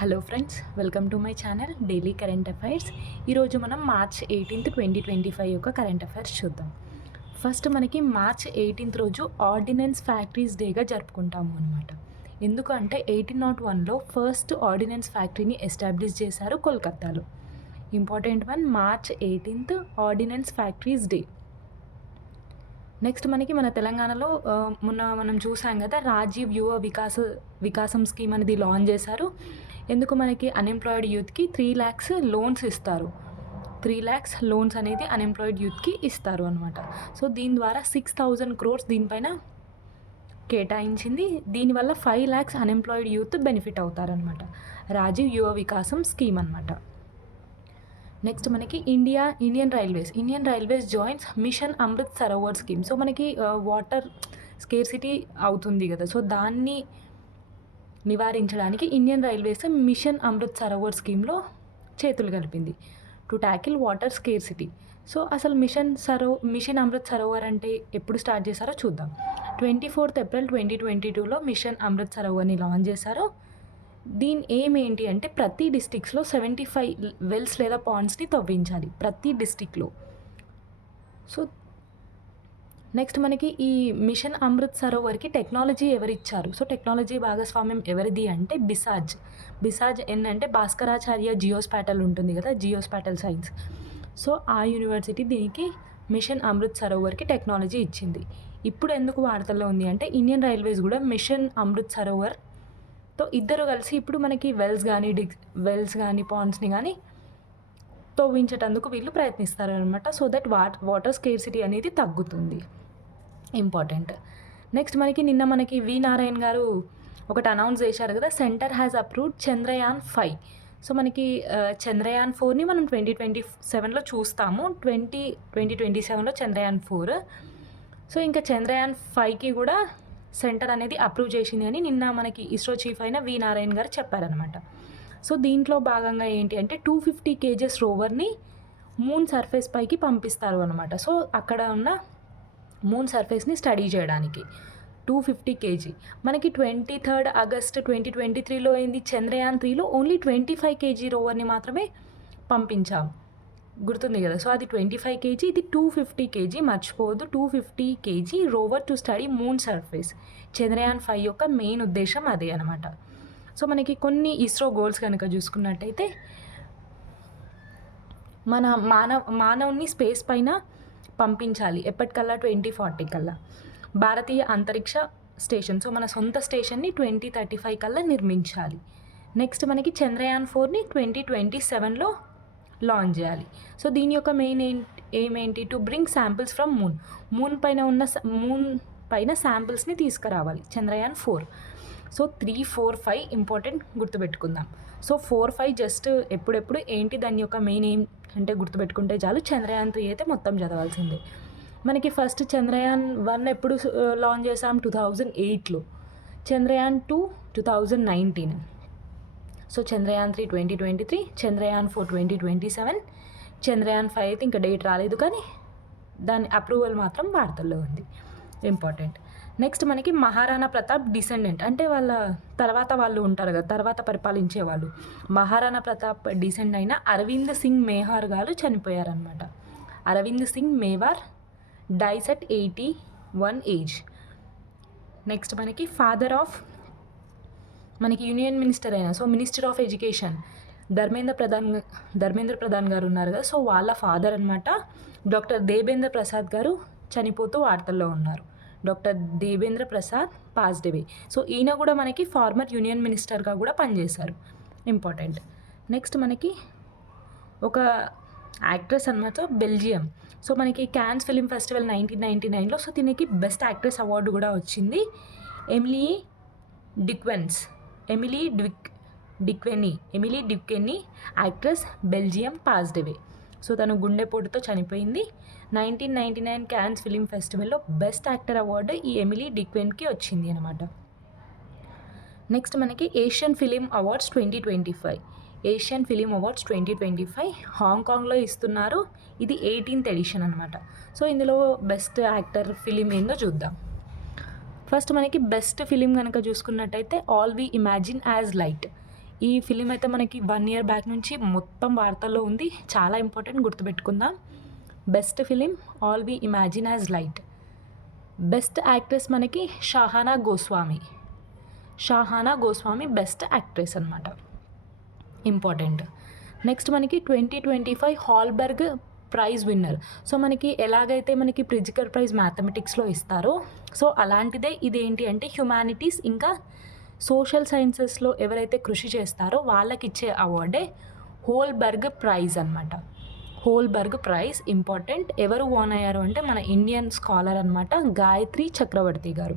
Hello friends, welcome to my channel daily current affairs. ఈరోజు మనం March 18th 2025 యొక్క current affairs చూద్దాం. First మనకి మార్చ్ 18th రోజు ఆర్డినెన్స్ ఫ్యాక్టరీస్ డేగా జరుపుకుంటాము అనమాట. ఎందుకంటే 1801లో ఫస్ట్ ఆర్డినెన్స్ ఫ్యాక్టరీని ఎస్టాబ్లిష్ చేశారు కోల్కత్తాలో. Important one, March 18th ordinance factories day. Next మనకి మన తెలంగాణలో మొన్న మనం చూసాం కదా, రాజీవ్ యువ వికాసం స్కీమ్ అనేది లాంచ్ చేశారు. ఎందుకు మనకి అన్ఎంప్లాయిడ్ యూత్కి 3 lakhs లోన్స్ ఇస్తారు. 3 lakhs లోన్స్ అనేది అన్ఎంప్లాయిడ్ యూత్కి ఇస్తారు అనమాట. సో దీని ద్వారా 6,000 crores దీనిపైన కేటాయించింది. దీనివల్ల 5 lakhs అన్ఎంప్లాయిడ్ యూత్ బెనిఫిట్ అవుతారనమాట. రాజీవ్ యువ వికాసం స్కీమ్ అనమాట. నెక్స్ట్ మనకి Indian railways joins mission Amrit Sarovar scheme. So మనకి వాటర్ స్కేర్సిటీ అవుతుంది కదా, సో దాన్ని నివారించడానికి Indian railways mission Amrit Sarovar స్కీమ్లో చేతులు కలిపింది to tackle water scarcity. So అసలు మిషన్ అమృత్ సరోవర్ అంటే ఎప్పుడు స్టార్ట్ చేశారో చూద్దాం. 24th April 2022లో మిషన్ అమృత్ సరోవర్ని లాంచ్ చేశారు. దీని ఎయిమ్ ఏంటి అంటే ప్రతి డిస్టిక్స్లో 75 వెల్స్ లేదా పాండ్స్ని తవ్వించాలి ప్రతి డిస్టిక్లో. సో నెక్స్ట్ మనకి ఈ మిషన్ అమృత్ సరోవర్కి టెక్నాలజీ ఎవరిచ్చారు? సో టెక్నాలజీ భాగస్వామ్యం ఎవరిది అంటే బిసాజ్ ఎన్ అంటే భాస్కరాచార్య జియోస్పాటల్ ఉంటుంది కదా, జియోస్పాటల్ సైన్స్. సో ఆ యూనివర్సిటీ దీనికి మిషన్ అమృత్ సరోవర్కి టెక్నాలజీ ఇచ్చింది. ఇప్పుడు ఎందుకు వార్తల్లో ఉంది అంటే ఇండియన్ రైల్వేస్ కూడా మిషన్ అమృత్ సరోవర్తో ఇద్దరు కలిసి ఇప్పుడు మనకి వెల్స్ కానీ పాండ్స్ని కానీ తవ్వించేటందుకు వీళ్ళు ప్రయత్నిస్తారనమాట. సో దట్ వాటర్ స్కేర్సిటీ అనేది తగ్గుతుంది. ఇంపార్టెంట్. నెక్స్ట్ మనకి వి నారాయణ్ గారు ఒకటి అనౌన్స్ చేశారు కదా, centre has approved Chandrayaan 5. So మనకి చంద్రయాన్ 4ని మనం 2027లో చూస్తాము. 2027లో చంద్రయాన్ 4. సో ఇంకా చంద్రయాన్ 5కి కూడా సెంటర్ అనేది అప్రూవ్ చేసింది అని నిన్న మనకి ఇస్రో చీఫ్ అయిన వి నారాయణ్ గారు చెప్పారనమాట. సో దీంట్లో భాగంగా ఏంటి అంటే 250 kgs రోవర్ని మూన్ సర్ఫేస్ పైకి పంపిస్తారు అనమాట. సో అక్కడ ఉన్న మూన్ సర్ఫేస్ని స్టడీ చేయడానికి 250 kg. మనకి 23rd August 2023లో అయింది. చంద్రయాన్ 3లో ఓన్లీ 25 kg రోవర్ని మాత్రమే పంపించాం, గుర్తుంది కదా. సో అది 25 kg, ఇది 250 kg. మర్చిపోవద్దు, 250 kg rover to study moon surface. Chandrayaan 5 యొక్క మెయిన్ ఉద్దేశం అదే అనమాట. సో మనకి కొన్ని ఇస్రో గోల్స్ కనుక చూసుకున్నట్టయితే మన మానవుని స్పేస్ పైన పంపించాలి ఎప్పటికల్లా 2040 కల్లా. భారతీయ అంతరిక్ష స్టేషన్, సో మన సొంత స్టేషన్ని 2035 కల్లా నిర్మించాలి. నెక్స్ట్ మనకి చంద్రయాన్ 4ని 2027లో లాంచ్ చేయాలి. సో దీని యొక్క మెయిన్ ఏంటి to bring samples from moon పైన శాంపిల్స్ని తీసుకురావాలి చంద్రయాన్ 4. సో 3, 4, 5 ఇంపార్టెంట్, గుర్తుపెట్టుకుందాం. సో 4, 5 జస్ట్ ఎప్పుడెప్పుడు ఏంటి దాని యొక్క మెయిన్ ఏం అంటే గుర్తుపెట్టుకుంటే చాలు. చంద్రయాన్ 3 అయితే మొత్తం చదవాల్సిందే. మనకి ఫస్ట్ చంద్రయాన్ 1 ఎప్పుడు లాంచ్ చేసాం? 2008లో. చంద్రయాన్ 2 2019. సో చంద్రయాన్ 3 2023, చంద్రయాన్ 4 2027, చంద్రయాన్ 5 అయితే ఇంకా డేట్ రాలేదు కానీ దాని అప్రూవల్ మాత్రం వార్తల్లో ఉంది. ఇంపార్టెంట్. నెక్స్ట్ మనకి మహారాణా ప్రతాప్ డిసెండెంట్ అంటే వాళ్ళ తర్వాత వాళ్ళు ఉంటారు కదా, తర్వాత పరిపాలించే వాళ్ళు. మహారాణా ప్రతాప్ డిసెండ్ అయిన అరవింద్ సింగ్ మేవార్ గారు చనిపోయారనమాట. Arvind Singh Mewar dies at 81 age. Next మనకి ఫాదర్ ఆఫ్ మనకి యూనియన్ మినిస్టర్ అయిన, so minister of education Dharmendra Pradhan గారు ఉన్నారు కదా, సో వాళ్ళ ఫాదర్ అనమాట. డాక్టర్ దేబేంద్ర ప్రసాద్ గారు చనిపోతూ వార్తల్లో ఉన్నారు. Doctor Debendra Prasad passed away. So ఈయన కూడా మనకి ఫార్మర్ యూనియన్ మినిస్టర్గా కూడా పనిచేశారు. ఇంపార్టెంట్. నెక్స్ట్ మనకి ఒక యాక్ట్రెస్ అనమాట, బెల్జియం. సో మనకి క్యాన్స్ ఫిలిం ఫెస్టివల్ 1999లో సో దీనికి బెస్ట్ యాక్ట్రెస్ అవార్డు కూడా వచ్చింది. Emilie Dequenne actress, Belgium, passed away. So తను గుండెపోటుతో చనిపోయింది. 1999 క్యాన్స్ ఫిలిం ఫెస్టివల్లో బెస్ట్ యాక్టర్ అవార్డు ఈ ఎమిలీ డిక్వెన్కి వచ్చింది అనమాట. నెక్స్ట్ మనకి ఏషియన్ ఫిలిం అవార్డ్స్ 2025 హాంకాంగ్లో ఇస్తున్నారు. ఇది 18th ఎడిషన్ అనమాట. సో ఇందులో బెస్ట్ యాక్టర్ ఫిలిం ఏందో చూద్దాం. ఫస్ట్ మనకి బెస్ట్ ఫిలిం కనుక చూసుకున్నట్టయితే all we imagine as light. ఈ ఫిలిం అయితే మనకి 1 ఇయర్ బ్యాక్ నుంచి మొత్తం వార్తల్లో ఉంది. చాలా ఇంపార్టెంట్, గుర్తుపెట్టుకుందాం. Best film all we imagine as light. Best actress మనకి షహానా గోస్వామి బెస్ట్ యాక్ట్రెస్ అనమాట, ఇంపార్టెంట్. నెక్స్ట్ మనకి 2025 హాల్బర్గ్ ప్రైజ్ విన్నర్. సో మనకి ఎలాగైతే మనకి ప్రిజికర్ ప్రైజ్ మ్యాథమెటిక్స్లో ఇస్తారో, సో అలాంటిదే ఇదేంటి అంటే హ్యుమానిటీస్ ఇంకా సోషల్ సైన్సెస్లో ఎవరైతే కృషి చేస్తారో వాళ్ళకి ఇచ్చే అవార్డే హోల్బర్గ్ ప్రైజ్ అనమాట. Holberg praise important. ఎవరు ఓన్ అయ్యారు అంటే మన ఇండియన్ స్కాలర్ అనమాట, గాయత్రి చక్రవర్తి గారు.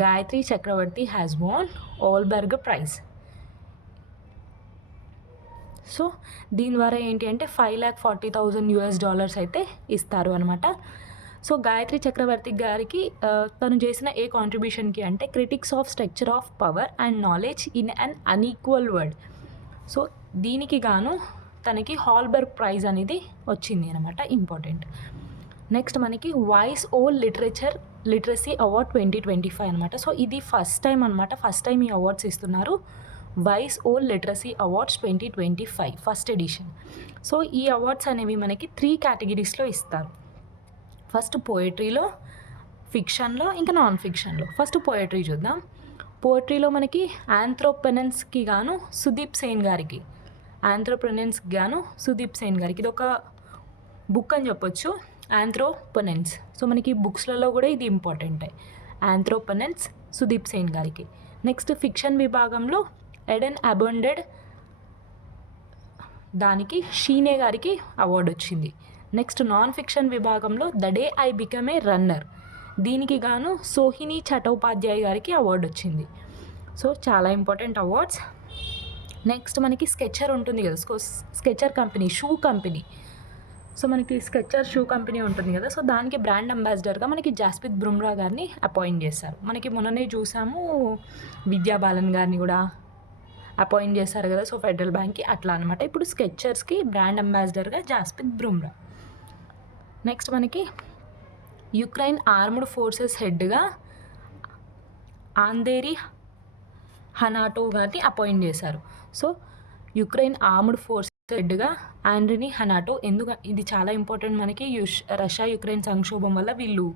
గాయత్రి చక్రవర్తి హ్యాస్ వోన్ హోల్బర్గ్ ప్రైజ్. సో దీని ద్వారా ఏంటి అంటే $540,000 అయితే ఇస్తారు అనమాట. సో గాయత్రి చక్రవర్తి గారికి తను చేసిన ఏ కాంట్రిబ్యూషన్కి అంటే critics of structure of power and knowledge in an unequal world. So దీనికి గాను తనకి హాల్బర్గ్ ప్రైజ్ అనేది వచ్చింది అనమాట, ఇంపార్టెంట్. నెక్స్ట్ మనకి వాయిస్ ఓల్ లిటరసీ అవార్డ్ 2025 అనమాట. సో ఇది ఫస్ట్ టైం ఈ అవార్డ్స్ ఇస్తున్నారు. Voice all literacy awards 2025 first edition. So ఈ అవార్డ్స్ అనేవి మనకి 3 కేటగిరీస్లో ఇస్తారు. ఫస్ట్ పోయట్రీలో, ఫిక్షన్లో, ఇంకా నాన్ ఫిక్షన్లో. ఫస్ట్ పోయట్రీ చూద్దాం. పోయట్రీలో మనకి ఆంథ్రోపెనెన్స్కి గాను సుదీప్ సేన్ గారికి ఇది ఒక బుక్ అని చెప్పొచ్చు, ఆంథ్రోపెనెన్స్. సో మనకి బుక్స్లలో కూడా ఇది ఇంపార్టెంటే, ఆంథ్రోపెనెన్స్ సుదీప్ సేన్ గారికి. నెక్స్ట్ ఫిక్షన్ విభాగంలో ఎడెన్ అబొండెడ్ దానికి షీనే గారికి అవార్డు వచ్చింది. నెక్స్ట్ నాన్ ఫిక్షన్ విభాగంలో the day I become a runner దీనికి గాను సోహిని చటోపాధ్యాయ్ గారికి అవార్డు వచ్చింది. సో చాలా ఇంపార్టెంట్ అవార్డ్స్. నెక్స్ట్ మనకి స్కెచర్ ఉంటుంది కదా, sketcher company, shoe company. So మనకి స్కెచర్ షూ కంపెనీ ఉంటుంది కదా, సో దానికి బ్రాండ్ అంబాసిడర్గా మనకి జాస్ప్రీత్ బుమ్రా గారిని అపాయింట్ చేశారు. మనకి మొన్ననే చూసాము విద్యా బాలన్ గారిని కూడా అపాయింట్ చేశారు కదా, సో ఫెడరల్ బ్యాంక్కి అట్లా అనమాట. ఇప్పుడు స్కెచర్స్కి బ్రాండ్ అంబాసిడర్గా జాస్ప్రీత్ బుమ్రా. నెక్స్ట్ మనకి యుక్రెయిన్ ఆర్మ్డ్ ఫోర్సెస్ హెడ్గా ఆందేరి హనాటో గారిని అపాయింట్ చేశారు. సో యుక్రెయిన్ ఆర్మ్డ్ ఫోర్సెస్ హెడ్గా ఆండ్రీని హనాటో. ఇది చాలా ఇంపార్టెంట్ మనకి. రష్యా యుక్రెయిన్ సంక్షోభం వల్ల వీళ్ళు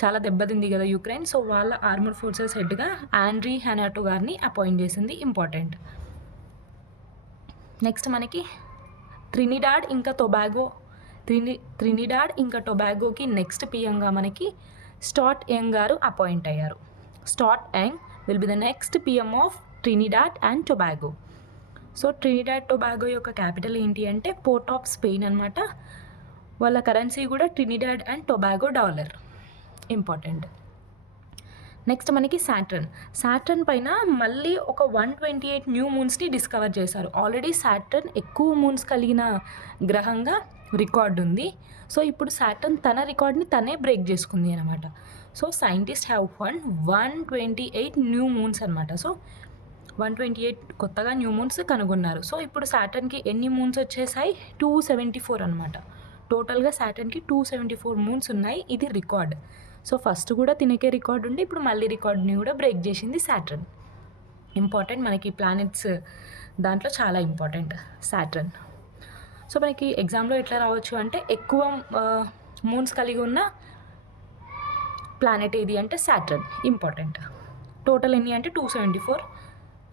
చాలా దెబ్బతింది కదా యుక్రెయిన్. సో వాళ్ళ ఆర్మ్డ్ ఫోర్సెస్ హెడ్గా ఆండ్రీ హనాటో గారిని అపాయింట్ చేసింది, ఇంపార్టెంట్. నెక్స్ట్ మనకి ట్రినిడాడ్ ఇంకా టొబాగోకి నెక్స్ట్ పిఎంగా మనకి స్టాట్ యంగ్ గారు అపాయింట్ అయ్యారు. Start young will be the next PM of Trinidad and Tobago. So Trinidad Tobago యొక్క క్యాపిటల్ ఏంటి అంటే పోర్ట్ ఆఫ్ స్పెయిన్ అనమాట. వాళ్ళ కరెన్సీ కూడా Trinidad and Tobago dollar, important. Next మనకి సాటర్న్ పైన మళ్ళీ ఒక 128 న్యూ మూన్స్ని డిస్కవర్ చేశారు. ఆల్రెడీ సాటర్న్ ఎక్కువ మూన్స్ కలిగిన గ్రహంగా రికార్డు ఉంది. సో ఇప్పుడు సాటర్న్ తన రికార్డ్ని తనే బ్రేక్ చేసుకుంది అనమాట. So scientist have found 128 new moons అనమాట. సో 128 కొత్తగా న్యూ మూన్స్ కనుగొన్నారు. సో ఇప్పుడు సాటర్న్కి ఎన్ని మూన్స్ వచ్చేసాయి? 274 అనమాట. టోటల్గా సాటర్న్కి 274 మూన్స్ ఉన్నాయి. ఇది రికార్డ్. సో ఫస్ట్ కూడా తినకే రికార్డ్ ఉండి ఇప్పుడు మళ్ళీ రికార్డ్ని కూడా బ్రేక్ చేసింది సాటర్న్. ఇంపార్టెంట్ మనకి ప్లానెట్స్ దాంట్లో చాలా ఇంపార్టెంట్ సాటర్న్. సో మనకి ఎగ్జామ్లో ఎట్లా రావచ్చు అంటే ఎక్కువ మూన్స్ కలిగి ఉన్న ప్లానెట్ ఏది అంటే సాటర్న్, ఇంపార్టెంట్. టోటల్ ఎన్ని అంటే 274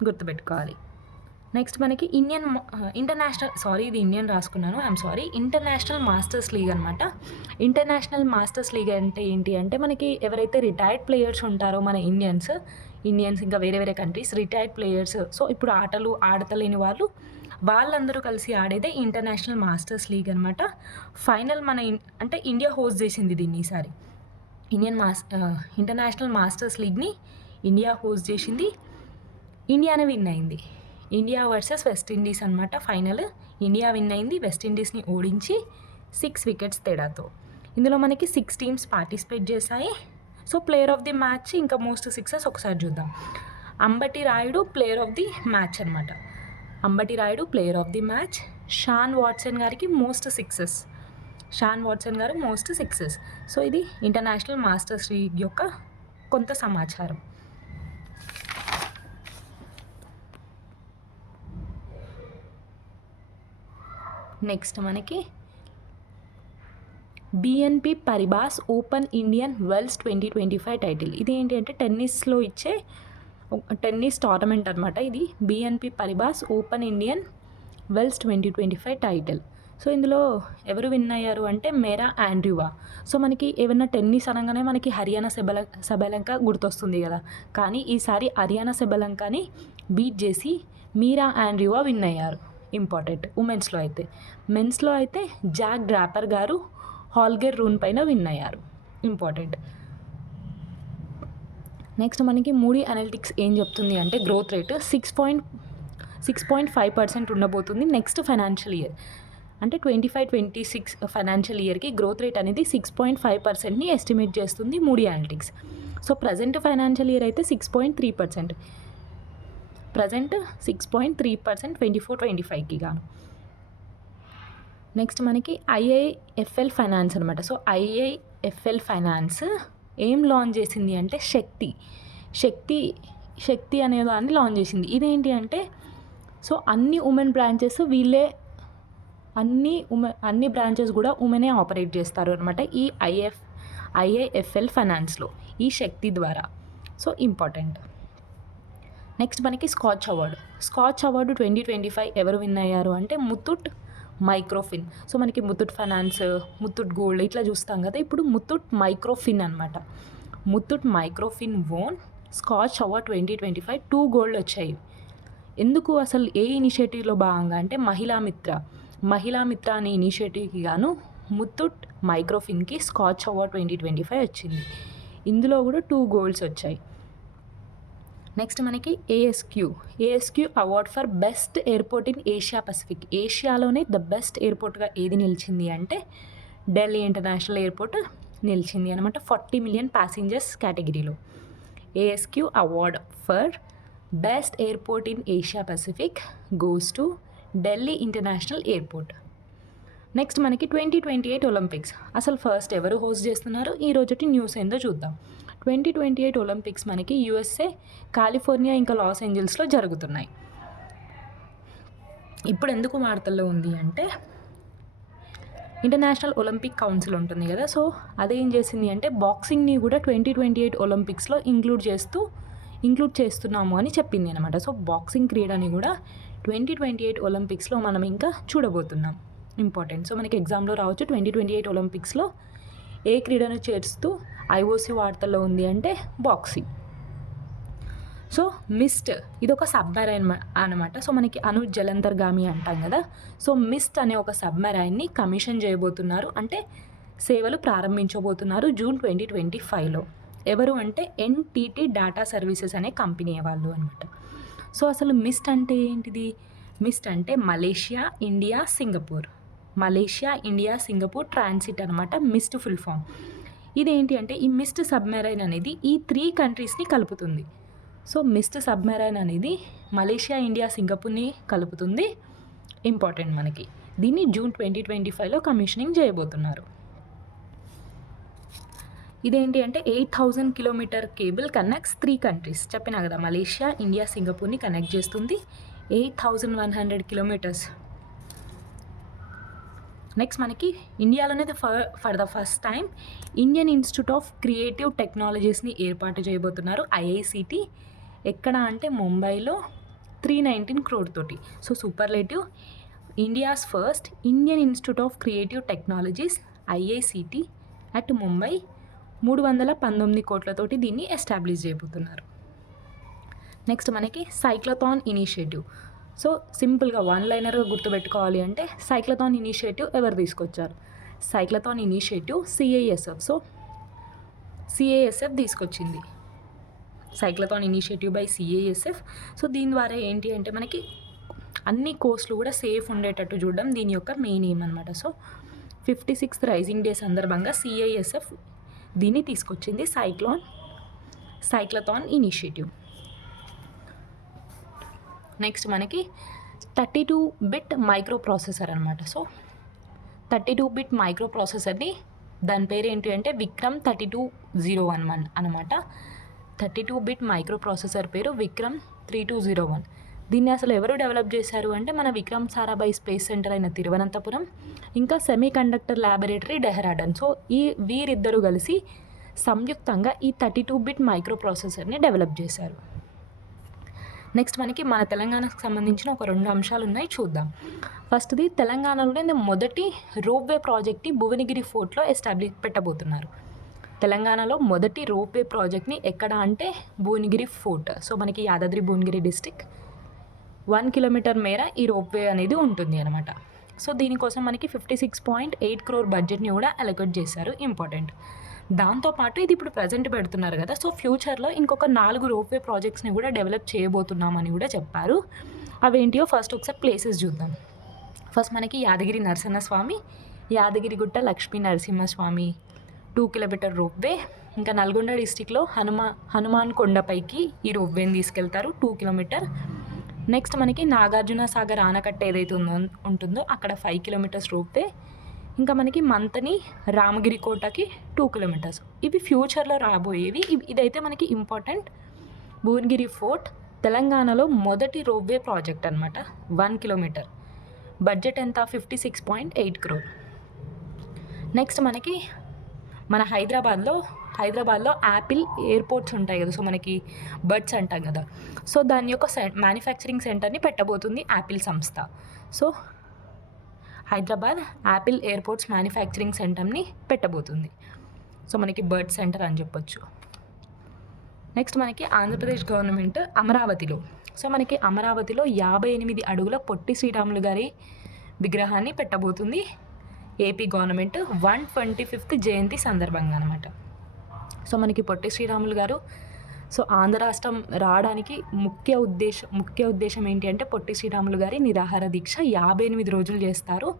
గుర్తుపెట్టుకోవాలి. నెక్స్ట్ మనకి ఇంటర్నేషనల్ మాస్టర్స్ లీగ్ అనమాట. ఇంటర్నేషనల్ మాస్టర్స్ లీగ్ అంటే ఏంటి అంటే మనకి ఎవరైతే రిటైర్డ్ ప్లేయర్స్ ఉంటారో మన ఇండియన్స్ ఇంకా వేరే కంట్రీస్ రిటైర్డ్ ప్లేయర్స్, సో ఇప్పుడు ఆటలు ఆడతలేని వాళ్ళందరూ కలిసి ఆడేదే ఇంటర్నేషనల్ మాస్టర్స్ లీగ్ అనమాట. ఫైనల్ అంటే ఇండియా హోస్ట్ చేసింది దీన్ని ఈసారి. ఇంటర్నేషనల్ మాస్టర్స్ లీగ్ని ఇండియా హోస్ట్ చేసింది, ఇండియానే విన్ అయింది. ఇండియా వర్సెస్ వెస్టిండీస్ అనమాట ఫైనల్. ఇండియా విన్ అయింది వెస్టిండీస్ని ఓడించి 6 వికెట్స్ తేడాతో. ఇందులో మనకి 6 టీమ్స్ పార్టిసిపేట్ చేశాయి. So player of the match ఇంకా మోస్ట్ సిక్సెస్ ఒకసారి చూద్దాం. Ambati Rayudu player of the match అనమాట. Ambati Rayudu player of the match. Shane Watson గారికి మోస్ట్ సిక్సెస్. సో ఇది ఇంటర్నేషనల్ మాస్టర్స్ లీగ్ యొక్క కొంత సమాచారం. నెక్స్ట్ మనకి BNP Paribas Open Indian Wells 2025 title. ఇది ఏంటి అంటే టెన్నిస్లో ఇచ్చే టెన్నిస్ టోర్నమెంట్ అనమాట. ఇది BNP Paribas Open Indian Wells 2025 title. So ఇందులో ఎవరు విన్ అయ్యారు అంటే మేరా ఆండ్రూవా. సో మనకి ఏమన్నా టెన్నిస్ అనగానే మనకి హరియానా సబలంక గుర్తొస్తుంది కదా, కానీ ఈసారి హరియానా సబలంకని బీట్ చేసి మీరా ఆండ్రూవా విన్ అయ్యారు. ఇంపార్టెంట్. ఉమెన్స్లో అయితే, మెన్స్లో అయితే జాక్ డ్రాపర్ గారు హాల్గర్ రూన్ పైన విన్ అయ్యారు. ఇంపార్టెంట్. నెక్స్ట్ మనకి మూడీ అనలిటిక్స్ ఏం చెప్తుంది అంటే గ్రోత్ రేట్ 6.5% ఉండబోతుంది నెక్స్ట్ ఫైనాన్షియల్ ఇయర్. అంటే 25-26 ఫైనాన్షియల్ ఇయర్కి గ్రోత్ రేట్ అనేది 6.5%ని ఎస్టిమేట్ చేస్తుంది moody analytics. So present financial year అయితే 6.3%. ప్రజెంట్ 6.3% 24-25కి గాను. నెక్స్ట్ మనకి ఐఐఎఫ్ఎల్ ఫైనాన్స్ అనమాట. సో ఐఐఎఫ్ఎల్ ఫైనాన్స్ ఏం లాంచ్ చేసింది అంటే శక్తి అనే దాన్ని లాంచ్ చేసింది. ఇదేంటి అంటే సో అన్ని ఉమెన్ బ్రాంచెస్ వీళ్ళే, అన్ని బ్రాంచెస్ కూడా ఉమెనే ఆపరేట్ చేస్తారు అనమాట ఈ ఐఐఎఫ్ఎల్ ఫైనాన్స్లో ఈ శక్తి ద్వారా. So important. నెక్స్ట్ మనకి స్కాచ్ అవార్డు 2025 ఎవరు విన్ అయ్యారు అంటే ముత్తూట్ మైక్రోఫిన్. సో మనకి ముత్తూట్ ఫైనాన్స్, ముత్తూట్ గోల్డ్ ఇట్లా చూస్తాం కదా, ఇప్పుడు ముత్తూట్ మైక్రోఫిన్ అనమాట. Muthoot Microfin won Skoch award 2025 2 gold వచ్చాయి. ఎందుకు అసలు ఏ ఇనిషియేటివ్లో భాగంగా అంటే మహిళా మిత్ర అనే ఇనిషియేటివ్కి గాను ముత్తూట్ మైక్రోఫిన్కి స్కాచ్ అవార్డ్ 2025 వచ్చింది. ఇందులో కూడా 2 గోల్డ్స్ వచ్చాయి. నెక్స్ట్ మనకి ASQ award for best airport in Asia Pacific. ఏషియాలోనే ద బెస్ట్ ఎయిర్పోర్ట్గా ఏది నిలిచింది అంటే ఢిల్లీ ఇంటర్నేషనల్ ఎయిర్పోర్ట్ నిలిచింది అనమాట 40 మిలియన్ ప్యాసింజర్స్ కేటగిరీలో. ASQ award for best airport in Asia Pacific goes to Delhi international airport. Next మనకి 2028 ఒలింపిక్స్. అసలు ఫస్ట్ ఎవరు హోస్ట్ చేస్తున్నారు, ఈ రోజుటి న్యూస్ ఏందో చూద్దాం. 2028 ఒలింపిక్స్ మనకి యూఎస్ఏ, కాలిఫోర్నియా ఇంకా లాస్ ఏంజల్స్లో జరుగుతున్నాయి. ఇప్పుడు ఎందుకు వార్తల్లో ఉంది అంటే ఇంటర్నేషనల్ ఒలింపిక్ కౌన్సిల్ ఉంటుంది కదా, సో అదేం చేసింది అంటే బాక్సింగ్ని కూడా 2028 ఒలింపిక్స్లో ఇంక్లూడ్ చేస్తున్నాము అని చెప్పింది అనమాట. సో బాక్సింగ్ క్రీడని కూడా 2028 ఒలింపిక్స్లో మనం ఇంకా చూడబోతున్నాం. ఇంపార్టెంట్. సో మనకి ఎగ్జామ్లో రావచ్చు 2028 ఒలింపిక్స్లో ఏ క్రీడను చేరుస్తూ ఐఓసీ వార్తల్లో ఉంది అంటే బాక్సింగ్. సో మిస్ట్ ఇది ఒక సబ్మెరైన్ అనమాట. సో మనకి జలంతర్గామి అంటాం కదా, సో మిస్ట్ అనే ఒక సబ్మెరైన్ని కమిషన్ చేయబోతున్నారు, అంటే సేవలు ప్రారంభించబోతున్నారు జూన్ 2025లో. ఎవరు అంటే ఎన్టీటీ డాటా సర్వీసెస్ అనే కంపెనీ వాళ్ళు అనమాట. సో అసలు మిస్ట్ అంటే ఏంటిది? మిస్ట్ అంటే మలేషియా ఇండియా సింగపూర్ ట్రాన్సిట్ అనమాట మిస్ట్ ఫుల్ ఫామ్. ఇదేంటి అంటే ఈ మిస్ట్ సబ్మెరైన్ అనేది ఈ 3 కంట్రీస్ని కలుపుతుంది. సో మిస్ట్ సబ్మెరైన్ అనేది మలేషియా, ఇండియా, సింగపూర్ని కలుపుతుంది. ఇంపార్టెంట్ మనకి. దీన్ని జూన్ 2025లో కమిషనింగ్ చేయబోతున్నారు. ఇదేంటి అంటే 8,000 కిలోమీటర్ కేబుల్ కనెక్ట్స్ 3 కంట్రీస్. చెప్పినా కదా మలేషియా, ఇండియా, సింగపూర్ని కనెక్ట్ చేస్తుంది 8,100 కిలోమీటర్స్. నెక్స్ట్ మనకి ఇండియాలోనే for the first time Indian institute of creative టెక్నాలజీస్ని ఏర్పాటు చేయబోతున్నారు ఐఐసిటి. ఎక్కడ అంటే ముంబైలో 319 crore తోటి. So superlative. India's first Indian institute of creative technologies IICT at Mumbai 319 కోట్లతోటి దీన్ని ఎస్టాబ్లిష్ చేయబోతున్నారు. నెక్స్ట్ మనకి సైక్లథాన్ ఇనిషియేటివ్. సో సింపుల్గా వన్-లైనర్గా గుర్తుపెట్టుకోవాలి అంటే సైక్లథాన్ ఇనిషియేటివ్ ఎవరు తీసుకొచ్చారు? Cyclothon initiative CISF. So CISF తీసుకొచ్చింది. Cyclothon initiative by CISF. So దీని ద్వారా ఏంటి అంటే మనకి అన్ని కోస్ట్లు కూడా సేఫ్ ఉండేటట్టు చూడడం దీని యొక్క మెయిన్ ఎయిమ్ అనమాట. సో 56th రైజింగ్ డే సందర్భంగా సిఐఎస్ఎఫ్ దీన్ని తీసుకొచ్చింది సైక్లథాన్ ఇనిషియేటివ్. నెక్స్ట్ మనకి 32-bit మైక్రో ప్రాసెసర్ అనమాట. సో 32-bit మైక్రో ప్రాసెసర్ని దాని పేరు ఏంటి అంటే విక్రమ్ 3201 అనమాట. 32-bit మైక్రో ప్రాసెసర్ పేరు విక్రమ్ 3201. దీన్ని అసలు ఎవరు డెవలప్ చేశారు అంటే మన విక్రమ్ సారాభాయ్ స్పేస్ సెంటర్ అయిన తిరువనంతపురం, ఇంకా semi conductor laboratory Dehradun. So వీరిద్దరూ కలిసి సంయుక్తంగా ఈ 32 బిట్ మైక్రో ప్రాసెసర్ని డెవలప్ చేశారు. నెక్స్ట్ మనకి మన తెలంగాణకు సంబంధించిన ఒక 2 అంశాలు ఉన్నాయి, చూద్దాం. ఫస్ట్ది, తెలంగాణలోనే మొదటి రోప్వే ప్రాజెక్ట్ని భువనగిరి ఫోర్ట్లో పెట్టబోతున్నారు. తెలంగాణలో మొదటి రోప్వే ప్రాజెక్ట్ని ఎక్కడ అంటే భువనగిరి ఫోర్ట్. సో మనకి యాదాద్రి భువనగిరి డిస్టిక్ 1 కిలోమీటర్ మేర ఈ రోప్వే అనేది ఉంటుంది అనమాట. సో దీనికోసం మనకి 56.8 crore బడ్జెట్ని కూడా అలొకేట్ చేశారు. ఇంపార్టెంట్. దాంతోపాటు ఇది ఇప్పుడు ప్రజెంట్ పెడుతున్నారు కదా, సో ఫ్యూచర్లో ఇంకొక 4 రోప్వే ప్రాజెక్ట్స్ని కూడా డెవలప్ చేయబోతున్నామని కూడా చెప్పారు. అవేంటియో ఫస్ట్ ఒకసారి ప్లేసెస్ చూద్దాం. ఫస్ట్ మనకి యాదగిరి నరసింహస్వామి, యాదగిరిగుట్ట లక్ష్మీ నరసింహస్వామి 2 కిలోమీటర్ రోప్వే. ఇంకా నల్గొండ డిస్టిక్లో హనుమాన్ కొండపైకి ఈ రోప్వేని తీసుకెళ్తారు 2 కిలోమీటర్. నెక్స్ట్ మనకి నాగార్జున సాగర్ ఆనకట్ట ఏదైతే ఉంటుందో అక్కడ 5 కిలోమీటర్స్ రోప్వే. ఇంకా మనకి మంతని రామగిరి కోటకి 2 కిలోమీటర్స్. ఇవి ఫ్యూచర్లో రాబోయేవి. ఇదైతే మనకి ఇంపార్టెంట్. భువనగిరి ఫోర్ట్ తెలంగాణలో మొదటి రోప్వే ప్రాజెక్ట్ అనమాట. 1 కిలోమీటర్. బడ్జెట్ ఎంత? 56.8 crore. నెక్స్ట్ మనకి మన హైదరాబాద్లో యాపిల్ ఎయిర్పోర్ట్స్ ఉంటాయి కదా, సో మనకి బర్డ్స్ అంటాం కదా, సో దాని యొక్క మ్యానుఫ్యాక్చరింగ్ సెంటర్ని పెట్టబోతుంది యాపిల్ సంస్థ. So Hyderabad Apple airports manufacturing సెంటర్ని పెట్టబోతుంది. సో మనకి బర్డ్ సెంటర్ అని చెప్పొచ్చు. నెక్స్ట్ మనకి ఆంధ్రప్రదేశ్ గవర్నమెంట్ అమరావతిలో 58 అడుగుల పొట్టి శ్రీరాములు గారి విగ్రహాన్ని పెట్టబోతుంది ఏపీ గవర్నమెంట్ 125th జయంతి సందర్భంగా అనమాట. సో మనకి పొట్టి శ్రీరాములు గారు సో ఆంధ్ర రాష్ట్రం రావడానికి ముఖ్య ఉద్దేశం ఏంటి అంటే పొట్టి శ్రీరాములు గారి నిరాహార దీక్ష 58 రోజులు చేస్తారు.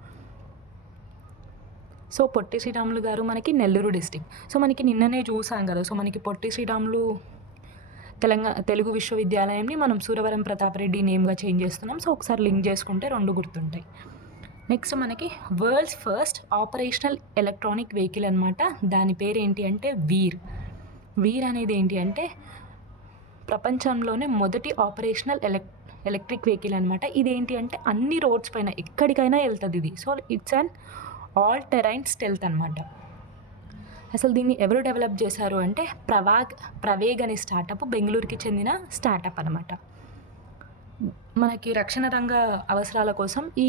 సో పొట్టి శ్రీరాములు గారు మనకి నెల్లూరు డిస్టిక్. సో మనకి నిన్ననే చూసాం కదా, సో మనకి పొట్టి శ్రీరాములు తెలుగు విశ్వవిద్యాలయంని మనం సూరవరం ప్రతాపరెడ్డి నేమ్గా చేంజ్ చేస్తున్నాం. సో ఒకసారి లింక్ చేసుకుంటే 2 గుర్తుంటాయి. నెక్స్ట్ మనకి world's first operational electronic vehicle అనమాట. దాని పేరు ఏంటి అంటే వీర్ అనేది ఏంటి అంటే ప్రపంచంలోనే మొదటి ఆపరేషనల్ ఎలక్ట్రిక్ వెహికల్ అనమాట. ఇదేంటి అంటే అన్ని రోడ్స్ పైన ఎక్కడికైనా వెళ్తుంది ఇది. So it's an all terrain stealth అనమాట. అసలు దీన్ని ఎవరు డెవలప్ చేశారు అంటే ప్రవేగ్ అనే స్టార్టప్, బెంగళూరుకి చెందిన స్టార్టప్ అనమాట. మనకి రక్షణ రంగ అవసరాల కోసం ఈ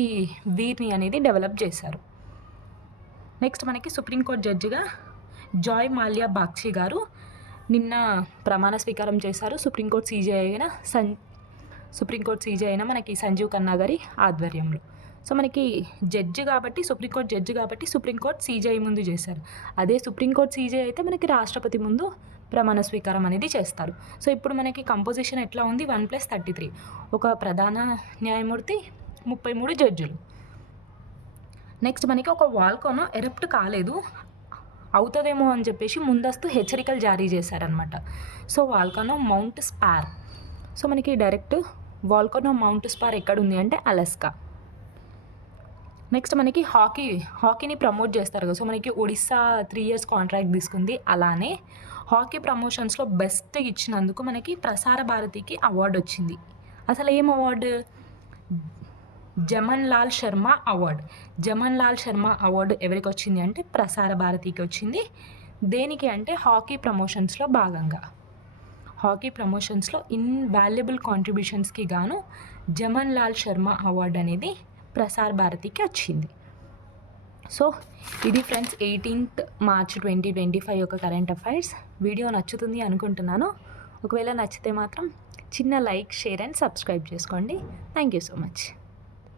వీర్ని అనేది డెవలప్ చేశారు. నెక్స్ట్ మనకి సుప్రీంకోర్టు జడ్జిగా జాయ్ మాల్యా బాగ్చి గారు నిన్న ప్రమాణ స్వీకారం చేశారు. సుప్రీంకోర్టు సీజే అయిన మనకి సంజీవ్ ఖన్నా గారి ఆధ్వర్యంలో. సో మనకి సుప్రీంకోర్టు జడ్జి కాబట్టి సుప్రీంకోర్టు సీజే ముందు చేశారు. అదే సుప్రీంకోర్టు సీజే అయితే మనకి రాష్ట్రపతి ముందు ప్రమాణ స్వీకారం అనేది చేస్తారు. సో ఇప్పుడు మనకి కంపోజిషన్ ఎట్లా ఉంది? 1+33, ఒక ప్రధాన న్యాయమూర్తి, 33 జడ్జిలు. నెక్స్ట్ మనకి ఒక వాల్కానో ఎరప్ట్ కాలేదు, అవుతుందేమో అని చెప్పేసి ముందస్తు హెచ్చరికలు జారీ చేశారనమాట. So volcano Mount Spurr. So మనకి డైరెక్ట్ వాల్కానో మౌంట్ స్పార్ ఎక్కడ ఉంది అంటే అలస్కా. నెక్స్ట్ మనకి హాకీని ప్రమోట్ చేస్తారు కదా, సో మనకి ఒడిస్సా 3 years కాంట్రాక్ట్ తీసుకుంది. అలానే హాకీ ప్రమోషన్స్లో బెస్ట్ ఇచ్చినందుకు మనకి ప్రసార భారతికి అవార్డు వచ్చింది. అసలు ఏం award? Zeeman Lal Sharma award ఎవరికి వచ్చింది అంటే ప్రసార భారతికి వచ్చింది. దేనికి అంటే హాకీ ప్రమోషన్స్లో భాగంగా. హాకీ ప్రమోషన్స్లో ఇన్వాల్యుబుల్ కాంట్రిబ్యూషన్స్కి గాను జమన్ లాల్ శర్మ అవార్డు అనేది ప్రసార్ భారతికి వచ్చింది. సో ఇది ఫ్రెండ్స్ 18th March 2025 యొక్క కరెంట్ అఫైర్స్. వీడియో నచ్చుతుంది అనుకుంటున్నాను. ఒకవేళ నచ్చితే మాత్రం చిన్న లైక్, షేర్ అండ్ సబ్స్క్రైబ్ చేసుకోండి. Thank you so much.